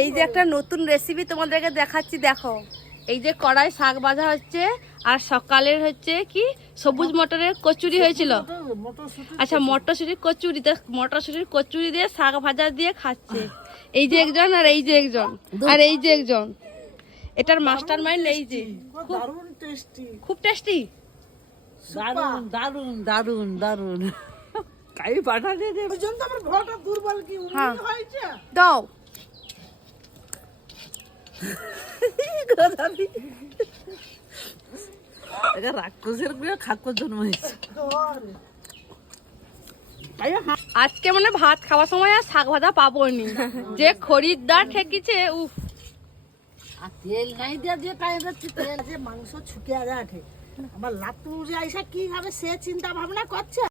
এই যে একটা নতুন রেসিপি তোমাদেরকে দেখাচ্ছি, দেখো। এই যে কড়াই শাক ভাজা হচ্ছে, আর সকালের হচ্ছে কি সবুজ মটরের কচুরি হয়েছিল। আচ্ছা, মটরশুটির কচুরি দিয়ে শাক ভাজা দিয়ে খাচ্ছে। এই যে একজন, আর এই যে একজন, আর এই যে একজন। এটার মাস্টার মাইন্ড এই যে। খুব টেস্টি। দারুন দারুন দারুন দারুন। কাই পাঠালে রে পর্যন্ত আমার ভটা দুর্বল কি উনি হয়েছে দাও। এটা রাক্ষসের গুলো খাক্কর জন্মাইছে। আজকে মানে ভাত খাওয়ার সময় আর শাক ভাজা পাবো নি, যে খরিদ্দার ঠেকিছে। উফ, আর তেল নাই দিয়া দিয়ে কাই যাচ্ছে তেল যে মাংস ছুকে আঠে। আমার লাটু যে আইসা কি ভাবে সে চিন্তা ভাবনা করছে।